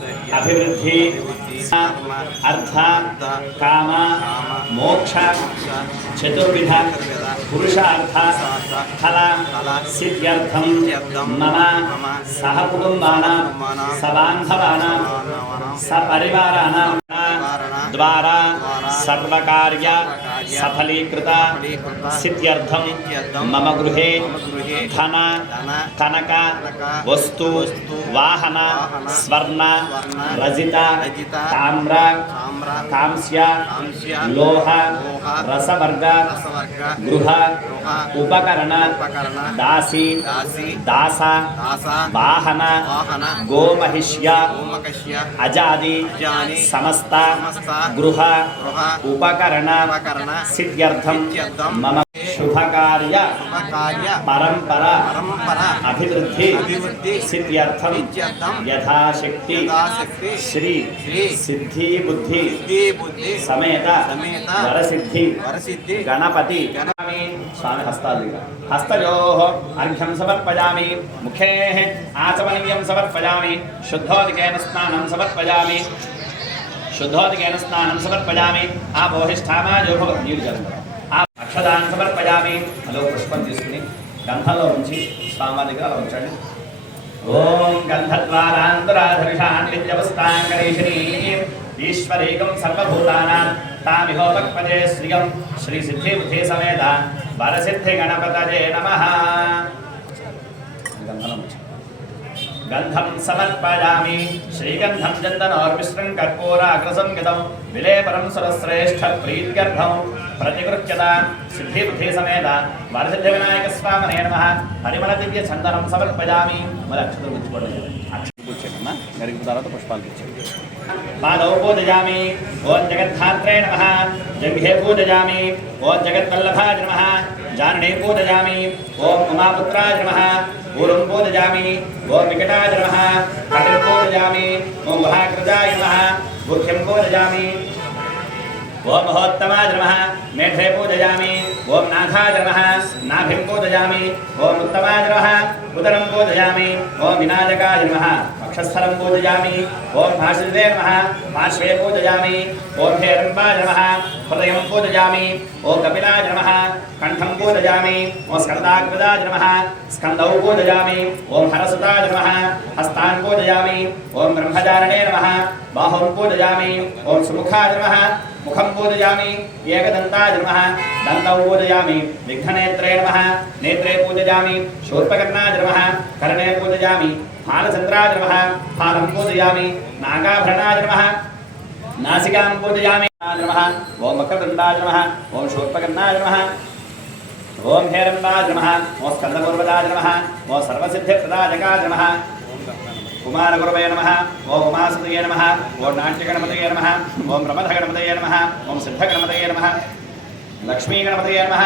अभिवृद्धि अर्थ काम मोक्ष चतुर्विध पुरुषार्थ फल सिद्ध्यर्थं मम सहकुटुम्बानां सबान्धवानां सपरिवाराणां द्वारा सर्वकार्य सफलीकृत सिद्ध्यर्थं मम गृहे धन कनक वस्तु वाहन स्वर्ण रजित ताम्र कांस्य लोह रसवर्ग गृह उपकरण दासी दास वाहन गोमहिष्य अजादि समस्त गृह उपकरण सिद्ध्यर्थं मम शुभकार्य परंपरा अभिवृद्धि सिद्ध्यर्थं यथाशक्ति श्री सिद्धि बुद्धि समेत वरसिद्धि गणपति स्वामी हस्तयोः अर्घ्यं समर्पयामि मुखेः आचमनीयं समर्पयामि शुद्धोदकेन स्नानं समर्पयामि आपोहिष्ठामाजो अक्षदान समर्पयामि हलो पुष्पं తీసుకుని గంధంలో ఉంచి స్వామి దగ్గర అలా ఉంచండి ఓం గంధద్వారాంతరాధరిషాన్ విద్యవస్తాంగరేషిణీం ఈశ్వరేకం సర్వభూతానాం తామిహోపక్పదే శ్రీయం శ్రీ సిద్ధి బుద్ధి సమేత వరసిద్ధి గణపతయే నమః गंधम समर्पयामि श्रीगंधम चंदनोर्मिश्रं कर्पूराग्रसंगतं विलेपरं सुरश्रेष्ठ प्रीत्यर्थं प्रतिगृह्यता सिद्धि बुद्धि समेत वरसिद्धि विनायक स्वामिने नमः परिमल दिव्य चंदनं समर्पयामि మరి అక్షతలు గుచ్చుకోండి అక్షతలు గుచ్చేటమ్మా గరికి తర్వాత పుష్పాలు గుచ్చేయండి పాదౌ పూజయామి ఓం జగద్ధాత్రే నమః జంఘే పూజయామి ఓం జగద్వల్లభాయ నమః जानने पूजयामि ओम उमापुत्राय नमः पूर्वं पूजयामि ओम विकटाय नमः कटिं पूजयामि ओम महाकृताय नमः बुद्धिं पूजयामि ओम महोत्तमाय नमः मेढे पूजयामि ओम नाथाय नमः नाभिं पूजयामि ओम उत्तमाय नमः उदरं पूजयामि ओम विनायकाय नमः वक्षस्थलं पूजयामि ओम भाषिते नमः पार्श्वे पूजयामि ओम हेरम्बाय नमः हृदयं पूजयामि ओम कपिलाय नमः कंठं पूजयामि ओम स्कन्दाग्रदाय नमः स्कन्दौ पूजयामि ओम हरसुताय नमः हस्तान् पूजयामि ओम ब्रह्मचारिणे नमः बाहुं पूजयामि ओम सुमुखाय नमः मुखं पूजयामि एकदन्ताय नमः दन्तौ पूजयामि विघ्ननेत्रे नमः नेत्रे पूजयामि शूर्पकर्णाय नमः कर्णे पूजयामि फालचन्द्राय नमः फालं पूजयामि नागाभरणाय नमः नासिकां पूजयामि नमः ओम वक्रतुण्डाय नमः ओम शूर्पकर्णाय नमः ओम हेरम्बाय नमः ओम स्कन्दपूर्वजाय नमः ओम सर्वसिद्धिप्रदायकाय नमः कुमारगुरवे नमः ओम उमासुतये नमः ओम नाट्यगणपतये नमः ओम प्रमथगणपतये नमः ओम सिद्धगणपतये नमः लक्ष्मीगणपतये नमः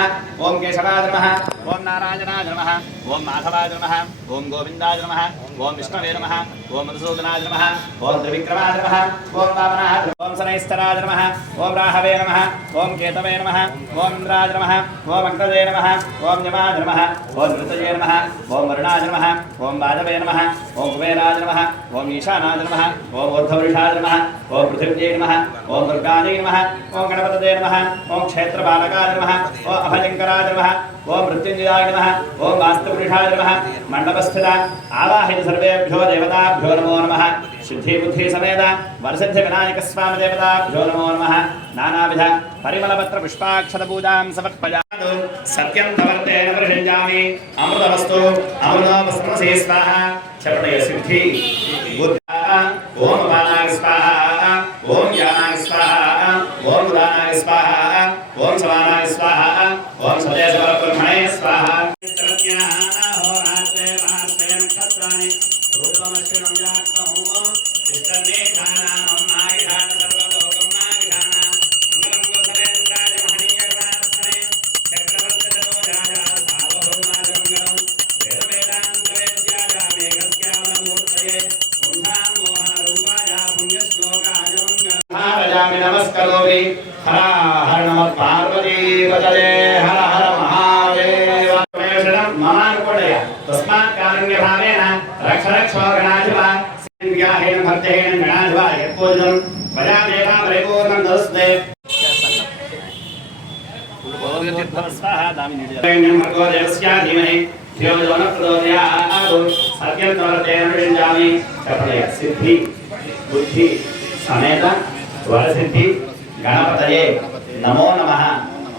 ओम केशवाय नमः ओम नारायणाय नमः ओम माधवाय नमः ओम गोविन्दाय नमः ओम विष्णवे नमः ओम मधुसूदनाय नमः ओम त्रिविक्रमाय नमः ओम वामनाय ओम शनैश्चराय नमः ओम राहवे नमः ओम केतवे नमः ओम इन्द्राय नमः ओम अग्रजे नमः ओम यमाय नमः ओम ऋतये नमः ओम वरुणाय नमः ओम वाजवे नमः ओम कुबेराय नमः ओम ईशानाय नमः ओम ऊर्ध्ववृषाय नमः ओम पृथिव्यै नमः ओम दुर्गायै नमः ओम गणपतये नमः ओम क्षेत्रपालकाय नमः ओम अभयंकराय नमः ओम मृत्युंजयाय नमः ओम वास्तुपुरुषाय नमः मंडपस्थित आवाहित सर्वेभ्यो देवताभ्यो नमो नमः सिद्धि बुद्धि समेत वरसिद्धि विनायक स्वामी देवताभ्यो नमो नमः नानाविध परिमलपत्र पुष्पाक्षत पूजां समर्पयामि सत्यं तवर्तेन प्रसृजामि अमृतवस्तु अमृतवस्त्रसे स्वाहा चरणय सिद्धि बुद्धा ओम बाणाय स्वाहा ओम ज्ञानाय स्वाहा ओम उदानाय स्वाहा ओम समानाय स्वाहा ओम सदेशवरब्रह्मणे स्वाहा नमस्करोमि हर हर नमः पार्वती पतये हर हर महादेव ममानुकोडय तस्मात् कारुण्य भावेन रक्ष रक्ष गणाधिपा सिद्ध्याहेन भक्तेन गणाधिपाय पूजनं वयामेवा परिपूर्णं दस्ते स्वाहा दामि निडयं भगवदेवस्य धीमहि धियो यो नः प्रचोदयात् सत्यं तवतेन विञ्जामि कपलय सिद्धि बुद्धि समेत वरसिद्धि गणपतये नमो नमः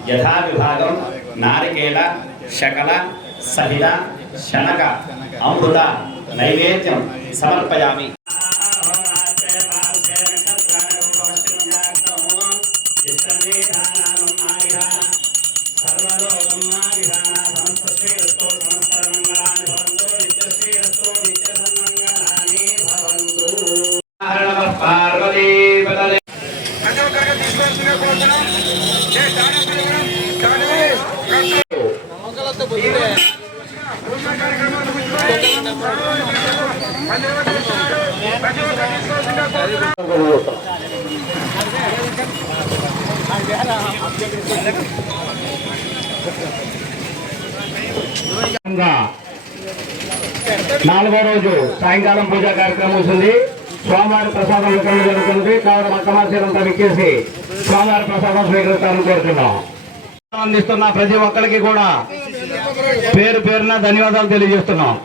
यथा विभागं नारिकेल शकल सहित शनक अमृत नैवेद्यं समर्पयामि। నాలుగో రోజు సాయంకాలం పూజా కార్యక్రమం ఉంటుంది. స్వామివారి ప్రసాదం వితరణ జరుగుతుంది. కావున మక్కమాసీలంతా విచ్చేసి స్వామివారి ప్రసాదం స్వీకరిస్తారని కోరుతున్నాం. అందిస్తున్న ప్రతి ఒక్కరికి కూడా పేరు పేరున ధన్యవాదాలు తెలియజేస్తున్నాం.